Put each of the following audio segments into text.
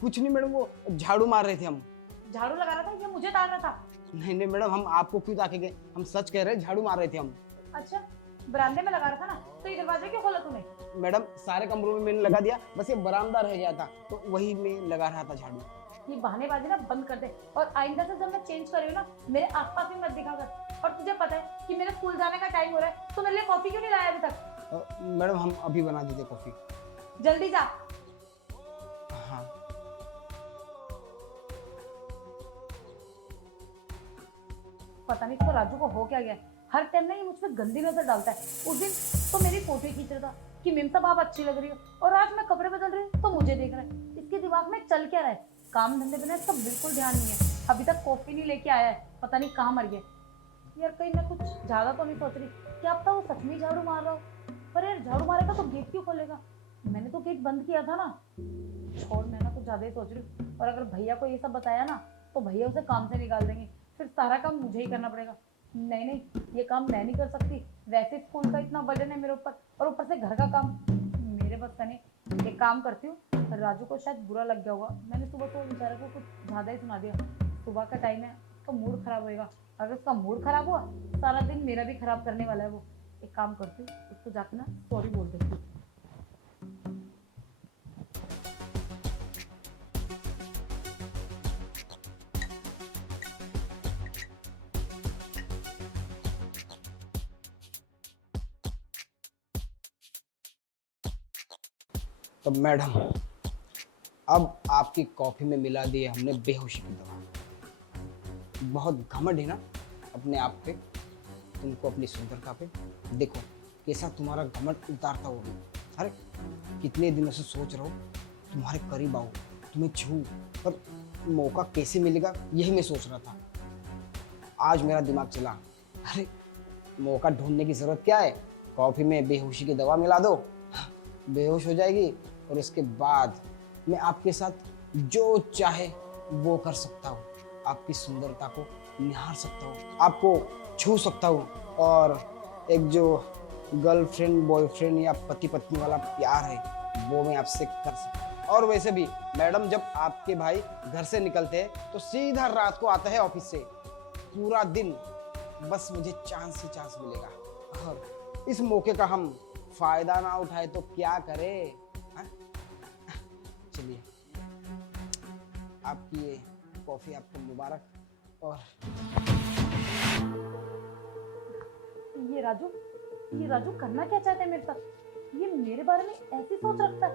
कुछ नहीं मैडम, वो झाड़ू मार रहे थे हम। झाड़ू लगा रहा था या मुझे डाल रहा था? नहीं नहीं मैडम, हम आपको क्यों ताके गए, हम सच कह रहे हैं, झाड़ू मार रहे थे हम। अच्छा, बरामदे में लगा रहा था ना, तो ये दरवाजा क्यों खोला तूने? मैडम सारे कमरों में मैंने लगा दिया, बस ये बरामदा रह गया था तो वही मैं लगा रहा था झाड़ू। ये बहानेबाजी ना बंद कर दे, और आइंदा से जब मैं चेंज कर रही हूँ ना, मेरे आसपास भी मत दिखा कर। और तुझे पता है कि मेरे स्कूल जाने का टाइम हो रहा है, तो मेरे लिए कॉफी क्यों नहीं लाया अभी तक? मैडम हम अभी बना देते कॉफी। जल्दी जा। हाँ पता नहीं इसको राजू को हो क्या गया, हर टाइम ना ये मुझ पर गंदी नजर डालता है। उस दिन तो मेरी फोटो खींच रहा था कि मेम साहब आप अच्छी लग रही हो, और आज मैं कपड़े बदल रही हूँ तो मुझे देख रहा है। इसके दिमाग में चल क्या रहा है? काम धंधे पे ना इसका बिल्कुल ध्यान नहीं है। अभी तक कॉफी नहीं लेके आया है, पता नहीं कहाँ मर गया। यार कहीं मैं कुछ ज्यादा तो नहीं सोच रही, क्या पता वो सच में झाड़ू मार रहा हो। पर यार झाड़ू मारेगा तो गेट क्यों खोलेगा? मैंने तो गेट बंद किया था ना। छोड़, मैं ना कुछ ज्यादा ही सोच रही हूँ। और अगर भैया को ये सब बताया ना, तो भैया उसे काम से निकाल देंगे, फिर सारा काम मुझे ही करना पड़ेगा। नहीं नहीं, ये काम मैं नहीं कर सकती। वैसे स्कूल का इतना बर्डन है मेरे ऊपर, और ऊपर से घर का काम मेरे बस का नहीं। एक काम करती हूँ, राजू को शायद बुरा लग गया होगा, मैंने सुबह तो बेचारे को कुछ ज़्यादा ही सुना दिया। सुबह का टाइम है, उसका मूड खराब होएगा। अगर उसका मूड खराब हुआ, सारा दिन मेरा भी खराब करने वाला है वो। एक काम करती हूँ, उसको जाकर ना सॉरी बोल देती हूँ। तो मैडम अब आपकी कॉफी में मिला दिए हमने बेहोशी की दवा। बहुत घमंड है ना अपने आप पे, तुमको अपनी सुंदरता पे। देखो कैसा तुम्हारा घमंड उतारता होगा। अरे कितने दिनों से सोच रहा हूँ तुम्हारे करीब आऊँ, तुम्हें छू, पर मौका कैसे मिलेगा यही मैं सोच रहा था। आज मेरा दिमाग चला, अरे मौका ढूंढने की जरूरत क्या है, कॉफी में बेहोशी की दवा मिला दो, बेहोश हो जाएगी, और उसके बाद मैं आपके साथ जो चाहे वो कर सकता हूँ। आपकी सुंदरता को निहार सकता हूँ, आपको छू सकता हूँ, और एक जो गर्लफ्रेंड बॉयफ्रेंड या पति पत्नी वाला प्यार है वो मैं आपसे कर सकता हूँ। और वैसे भी मैडम, जब आपके भाई घर से निकलते हैं तो सीधा रात को आता है ऑफिस से, पूरा दिन बस मुझे चांस से चांस मिलेगा, और इस मौके का हम फायदा ना उठाए तो क्या करें। चलिए आपकी ये कॉफी आपको मुबारक। और ये राजू करना क्या चाहता है मेरे साथ? ये मेरे बारे में ऐसी सोच रखता है।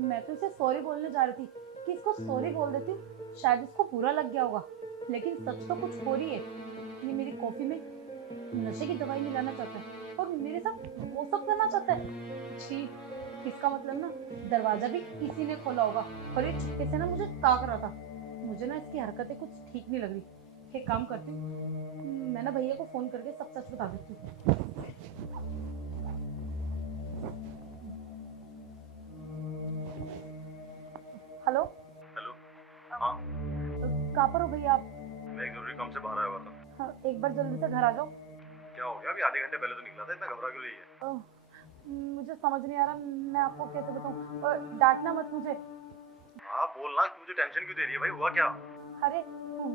मैं तो इसे सॉरी बोलने जा रही थी कि इसको सॉरी बोल देती हूँ, शायद इसको बुरा लग गया होगा, लेकिन सच तो कुछ हो रही है। ये मेरी कॉफी में नशे की दवाई मिलाना चाहता है और मेरे साथ वो सब करना चाहता है। छी, इसका मतलब ना दरवाजा भी इसी ने खोला होगा, और ये चुपके से ना मुझे ताक रहा था। मुझे ना इसकी हरकतें कुछ ठीक नहीं लग रही। एक काम करती हूँ, मैं ना भैया को फोन करके सब सच बता देती हूँ। हेलो। हेलो। हाँ, कहाँ पर हो भैया आप? मैं एक जरूरी काम से बाहर आया हुआ था। हाँ, एक बार जल्दी से घर आ जाओ। क्या हो गया? अभी आधे घंटे पहले तो निकला था, इतना घबरा क्यों रही है? मुझे समझ नहीं आ रहा, मैं आपको कैसे बताऊँ, और डांटना मत मुझे। हाँ बोलना, मुझे टेंशन क्यों दे रही है भाई, हुआ क्या? अरे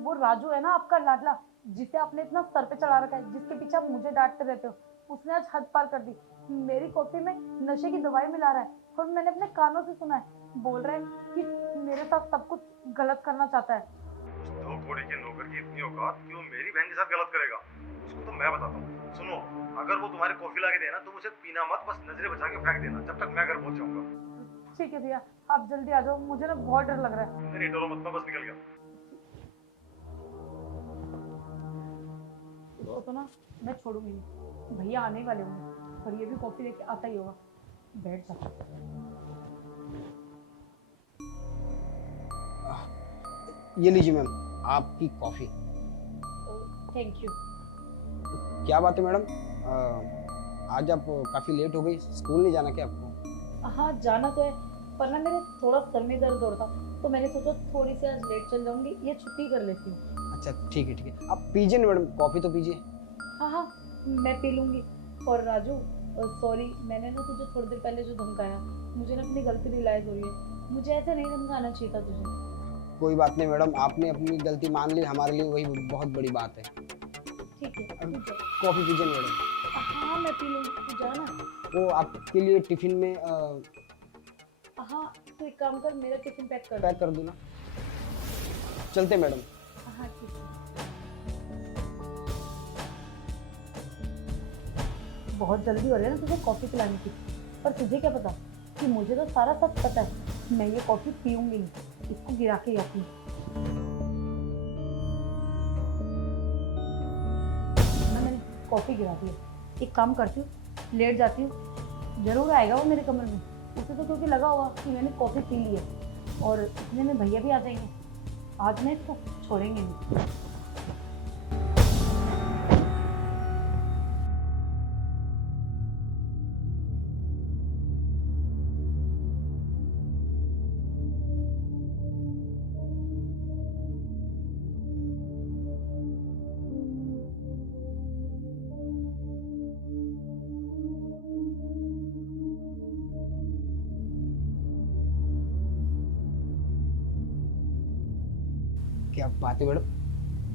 वो राजू है ना आपका लाडला, जिसे आपने इतना सर पे चढ़ा रखा है, जिसके पीछे आप मुझे डांटते रहते हो, उसने आज हद पार कर दी। मेरी कॉफी में नशे की दवाई मिला रहा है, और मैंने अपने कानों से सुना है, बोल रहा है कि मेरे साथ सब कुछ गलत करना चाहता है। दो कौड़ी के नौकर की इतनी औकात कि वो मेरी बहन के साथ गलत करेगा? उसको तो मैं बताता हूँ। सुनो, अगर वो तुम्हारी कॉफी ला के देना तो मुझे पीना मत, बस नजरें बचा के फेंक देना जब तक मैं घर पहुंच जाऊंगा। ठीक है भैया, आप जल्दी आ जाओ, मुझे ना बहुत डर लग रहा है। नहीं डरो मत, मैं बस निकल गया। तो ना मैं छोड़ूंगी नहीं, भैया आने ही वाले होंगे, और ये भी कॉफी लेके आता ही होगा। बैठ जा। ये लीजिए मैम आपकी कॉफी। Thank you. क्या बात है मैडम, आज आप काफ़ी लेट हो गई, स्कूल नहीं जाना क्या आपको? हाँ जाना तो है, पर ना मेरे थोड़ा सर में दर्द हो रहा था, तो मैंने सोचा थोड़ी सी आज लेट चल जाऊंगी, ये छुट्टी कर लेती हूँ। अच्छा ठीक है ठीक है, आप पीजिए ना मैडम, कॉफ़ी तो पीजिए। हाँ हाँ, मैं पी लूँगी। और राजू सॉरी, मैंने ना तुझे थोड़ी देर पहले जो धमकाया, मुझे ना अपनी गलती रियलाइज़ हो रही है। मुझे ऐसे नहीं समझाना चाहिए था तुझे। कोई बात नहीं मैडम, आपने अपनी गलती मान ली, हमारे लिए वही बहुत बड़ी बात है। ठीक है तू जा। कॉफ़ी पीजिए मैडम। हाँ मैं पी लूँगी, तू जा ना। वो आपके लिए टिफिन में हाँ तू एक काम कर, मेरा टिफिन पैक कर दे। पैक कर दूँ ना? चलते मैडम। हाँ ठीक है। बहुत जल्दी हो रही है ना तुझे कॉफ़ी पिलाने की, पर तुझे क्या पता कि मुझे तो सारा सच पता है। मैं ये कॉफ़ी पीऊंगी नहीं, इसको गिरा के आती हूँ। मैंने कॉफ़ी गिरा दी है। एक काम करती हूँ, लेट जाती हूँ, जरूर आएगा वो मेरे कमरे में। उसे तो क्योंकि लगा होगा कि मैंने कॉफ़ी पी ली है, और इतने में भैया भी आ जाएंगे। आज मैं इसको छोड़ेंगे नहीं। क्या बात है मैडम,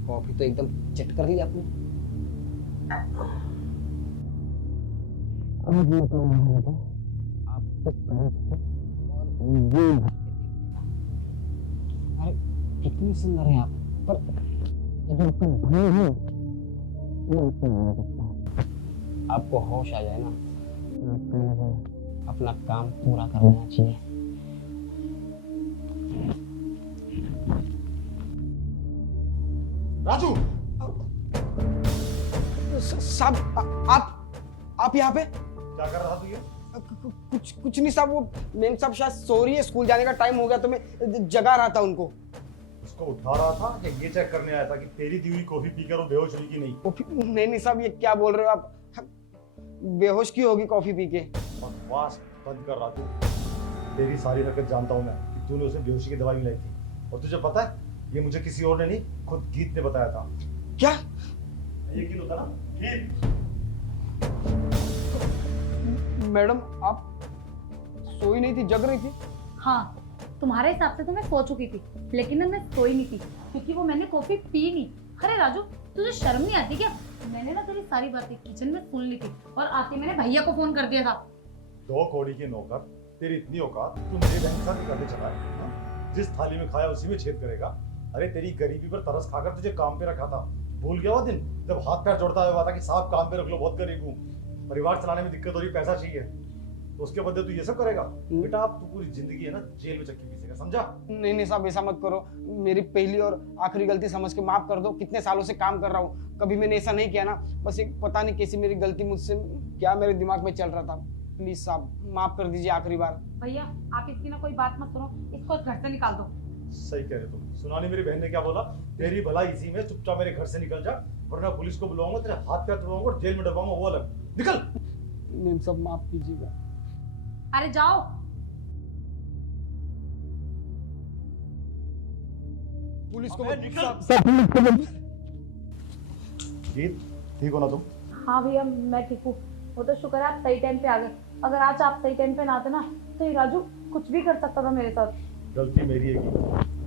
कॉफ़ी तो एकदम चट कर ली आपने। अरे कितनी सुंदर है आप, पर जो आपका भाई है वो इससे नहीं सकता। आपको होश आ जाए ना, अपना काम पूरा कर लेना चाहिए। राजू, साहब आप यहाँ पे? क्या कर रहा तू ये? कुछ नहीं साहब, वो मेम साहब शायद सो रही है, स्कूल जाने का टाइम हो गया तो मैं जगा रहा था उनको। उसको उठा रहा था या ये चेक करने आया था कि तेरी दी हुई कॉफी पीकर वो बेहोश हुई कि नहीं? नहीं साहब, ये क्या बोल रहे हो आप? बेहोश क्यों होगी कॉफी पी के? बकवास बंद कर रहा तू। तेरी सारी हरकत जानता हूँ मैं कि तूने उसे बेहोशी की दवाई मिलाई थी, और तुझे पता है ये मुझे किसी और ने नहीं, खुद गीत ने बताया था। क्या? ये गीत होता ना, गीत। मैडम आप सोई नहीं थी, जग रही थी? हाँ तुम्हारे हिसाब से तो मैं सो चुकी थी, लेकिन मैं सोई नहीं थी क्योंकि वो मैंने कॉफी पी नहीं। अरे राजू तुझे शर्म नहीं आती क्या? मैंने ना तेरी सारी बातें किचन में सुन ली थी, और आते मैंने भैया को फोन कर दिया था। दो कौड़ी के नौकर, तेरी इतनी औकात, तू मेरे बहन के साथ करने चला है हाँ? जिस थाली में खाया उसी में छेद करेगा। अरे तेरी गरीबी पर तरस खाकर तुझे काम पे रखा था, भूल गया वो दिन जब हाथ पैर जोड़ता हुआ था कि साहब काम पे रख लो, बहुत गरीब हूँ, परिवार चलाने में दिक्कत हो रही, पैसा चाहिए, तो उसके बदले तू ये सब करेगा? बेटा अब तू पूरी जिंदगी है ना जेल में चक्की पीसेगा, समझा? नहीं साहब, ऐसा मत करो, मेरी पहली और आखिरी गलती समझ के माफ कर दो। कितने सालों से काम कर रहा हूँ, कभी मैंने ऐसा नहीं किया ना, बस एक पता नहीं कैसी मेरी गलती, मुझसे क्या मेरे दिमाग में चल रहा था। प्लीज साहब माफ कर दीजिए, आखिरी बार। भैया आप इसकी ना कोई बात मत सुनो, इसको घर से निकाल दो। सही कह रहे तुम। सुना नहीं मेरी बहन ने क्या बोला? तेरी भलाई इसी में, चुपचाप मेरे घर से निकल जा, वरना पुलिस को बुलाऊंगा, तेरे हाथ पैर तोड़ूंगा और जेल में डलवाऊंगा, वो अलग। निकल। मैम सब माफ कीजिएगा। अरे जाओ। पुलिस को गीत ठीक हो ना तुम? हाँ भैया मैं ठीक हूँ, वो तो शुक्र है आप सही टाइम पे आ गए। अगर आज आप सही टाइम पे ना आते ना तो ये राजू कुछ भी कर सकता था मेरे साथ। गलती मेरी है कि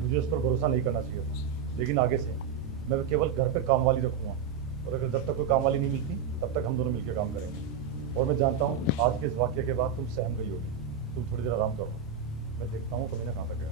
मुझे उस पर भरोसा नहीं करना चाहिए था, लेकिन आगे से मैं केवल घर पे काम वाली रखूंगा, और अगर जब तक कोई काम वाली नहीं मिलती तब तक हम दोनों मिलकर काम करेंगे। और मैं जानता हूँ आज के इस वाक्य के बाद तुम सहम गई होगी, तुम थोड़ी देर आराम करो, मैं देखता हूँ कभी ना कहाँ तक गया।